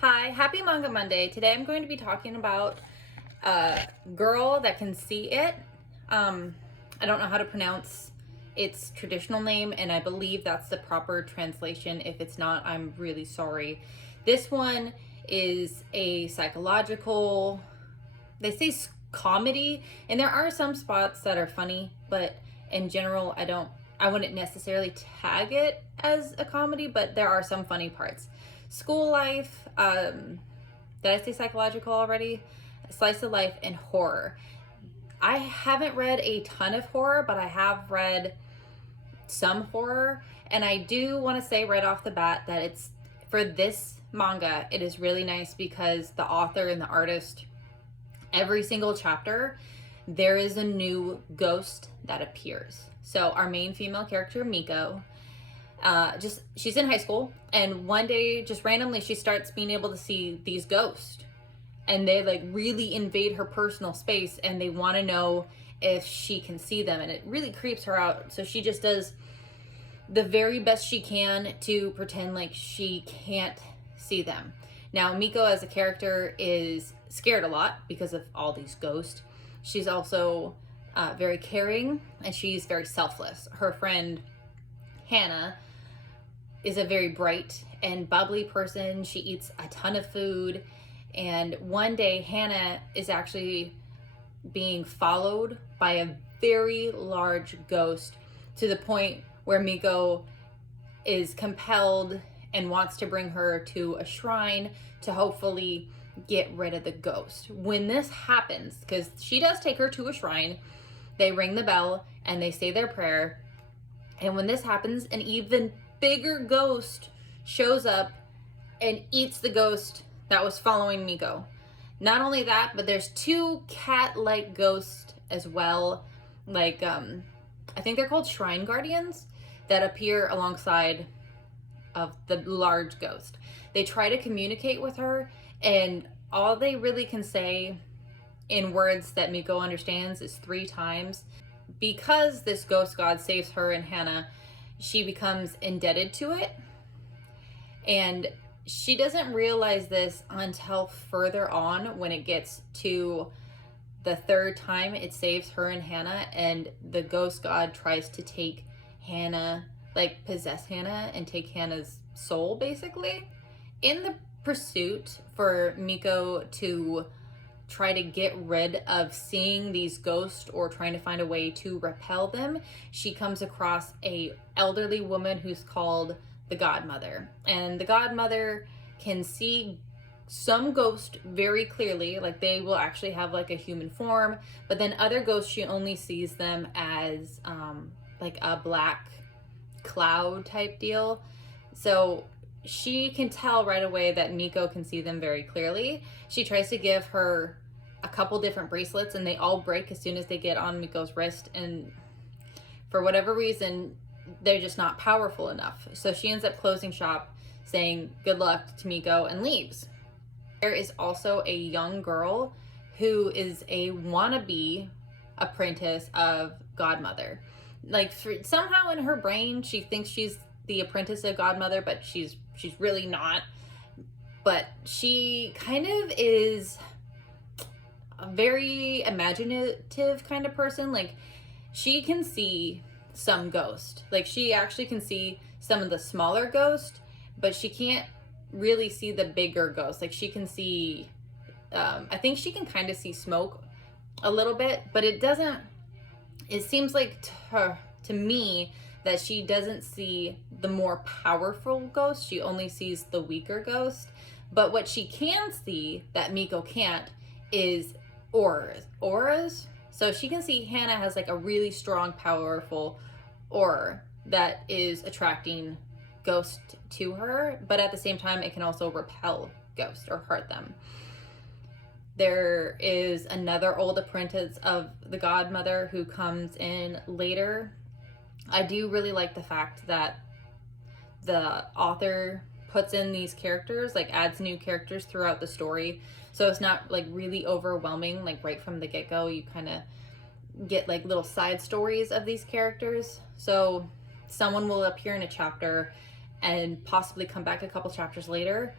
Hi, happy Manga Monday. Today I'm going to be talking about Girl That Can See It. I don't know how to pronounce its traditional name, and I believe that's the proper translation. If it's not, I'm really sorry. This one is a psychological, they say comedy, and there are some spots that are funny, but in general, I wouldn't necessarily tag it as a comedy, but there are some funny parts. School life, did I say psychological already? Slice of life, and horror. I haven't read a ton of horror, but I have read some horror, and I do want to say right off the bat that it's for this manga, it is really nice because the author and the artist, every single chapter, there is a new ghost that appears. So our main female character, Miko, she's in high school, and one day, just randomly, she starts being able to see these ghosts, and they like really invade her personal space, and they want to know if she can see them, and it really creeps her out. So she just does the very best she can to pretend like she can't see them. Now, Miko as a character is scared a lot because of all these ghosts. She's also very caring, and she's very selfless. Her friend Hannah is a very bright and bubbly person. She eats a ton of food, and one day Hannah is actually being followed by a very large ghost, to the point where Miko is compelled and wants to bring her to a shrine to hopefully get rid of the ghost. When this happens, because she does take her to a shrine, they ring the bell and they say their prayer, and when this happens, an even bigger ghost shows up and eats the ghost that was following Miko. Not only that, but there's two cat-like ghosts as well, like I think they're called shrine guardians, that appear alongside of the large ghost. They try to communicate with her, and all they really can say in words that Miko understands is 3 times. Because this ghost god saves her and Hannah, she becomes indebted to it, and she doesn't realize this until further on, when it gets to the 3rd time it saves her and Hannah, and the ghost god tries to take Hannah, like possess Hannah and take Hannah's soul, basically. In the pursuit for Miko to try to get rid of seeing these ghosts, or trying to find a way to repel them, she comes across a elderly woman who's called the godmother. And the godmother can see some ghosts very clearly, like they will actually have like a human form, but then other ghosts, she only sees them as like a black cloud type deal. So she can tell right away that Miko can see them very clearly. She tries to give her a couple different bracelets, and they all break as soon as they get on Miko's wrist, and for whatever reason, they're just not powerful enough. So she ends up closing shop, saying good luck to Miko, and leaves. There is also a young girl who is a wannabe apprentice of Godmother. Like, somehow in her brain, she thinks she's the apprentice of Godmother, but she's really not. But she kind of is a very imaginative kind of person. Like, she can see some ghost. Like, she actually can see some of the smaller ghosts, but she can't really see the bigger ghosts. Like, she can see, I think she can kind of see smoke a little bit, but it seems like to me that she doesn't see the more powerful ghost. She only sees the weaker ghost. But what she can see that Miko can't is auras. So she can see Hannah has like a really strong, powerful aura that is attracting ghosts to her, but at the same time, it can also repel ghosts or hurt them. There is another old apprentice of the godmother who comes in later. I do really like the fact that the author puts in these characters, like adds new characters throughout the story, so it's not like really overwhelming. Like right from the get-go, you kind of get like little side stories of these characters. So someone will appear in a chapter and possibly come back a couple chapters later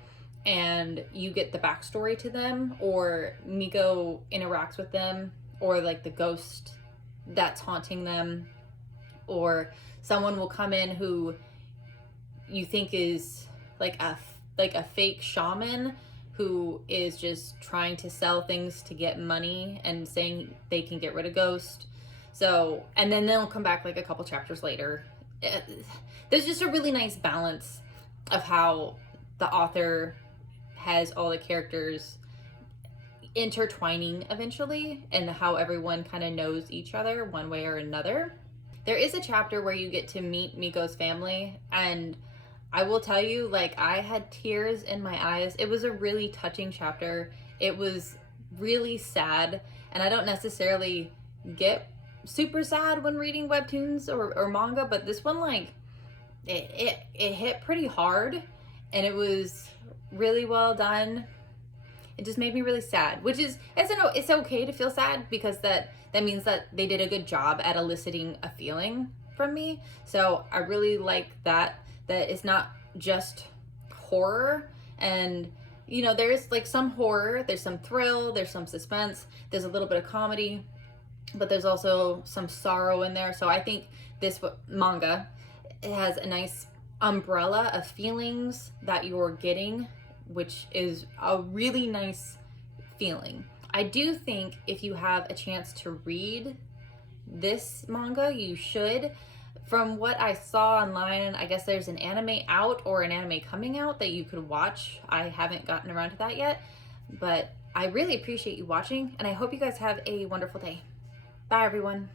and you get the backstory to them, or Miko interacts with them, or like the ghost that's haunting them, or someone will come in who you think is like a fake shaman who is just trying to sell things to get money and saying they can get rid of ghosts. So, and then they'll come back like a couple chapters later. There's just a really nice balance of how the author has all the characters intertwining eventually, and how everyone kind of knows each other one way or another. There is a chapter where you get to meet Miko's family, and I will tell you, like, I had tears in my eyes. It was a really touching chapter. It was really sad, and I don't necessarily get super sad when reading webtoons or manga, but this one, like, it hit pretty hard, and it was really well done. It just made me really sad, which is, it's okay to feel sad, because that means that they did a good job at eliciting a feeling from me. So I really like that it's not just horror. And you know, there's like some horror, there's some thrill, there's some suspense, there's a little bit of comedy, but there's also some sorrow in there. So I think this manga, it has a nice umbrella of feelings that you're getting, which is a really nice feeling. I do think if you have a chance to read this manga, you should. From what I saw online, I guess there's an anime out or an anime coming out that you could watch. I haven't gotten around to that yet, but I really appreciate you watching, and I hope you guys have a wonderful day. Bye, everyone.